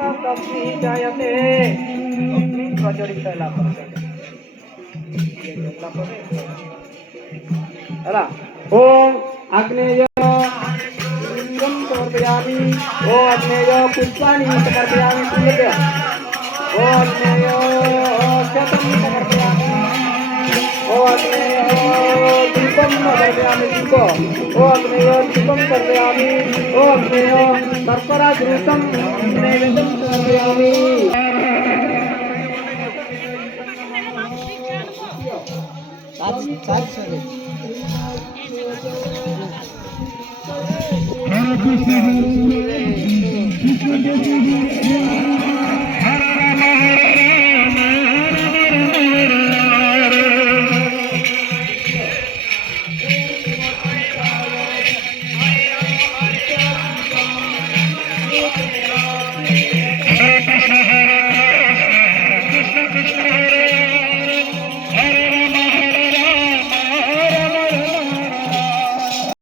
अग्नि जायते अग्नि प्रज्वलित अला ओम अग्नेय लिंगं समर्पयामि ओ अग्नेय पुष्पाणि समर्पयामि पुण्यते ओ अग्नेय शतं समर्पयामि ओ अग्नेय दीपं समर्पयामि दीप ओ अग्नेय दीपं समर्पयामि ओ अग्नेय सर्पराजृतं नैवेद्यं समर्पयामि Hare Krishna, Hare Krishna, Krishna Krishna, Hare Hare.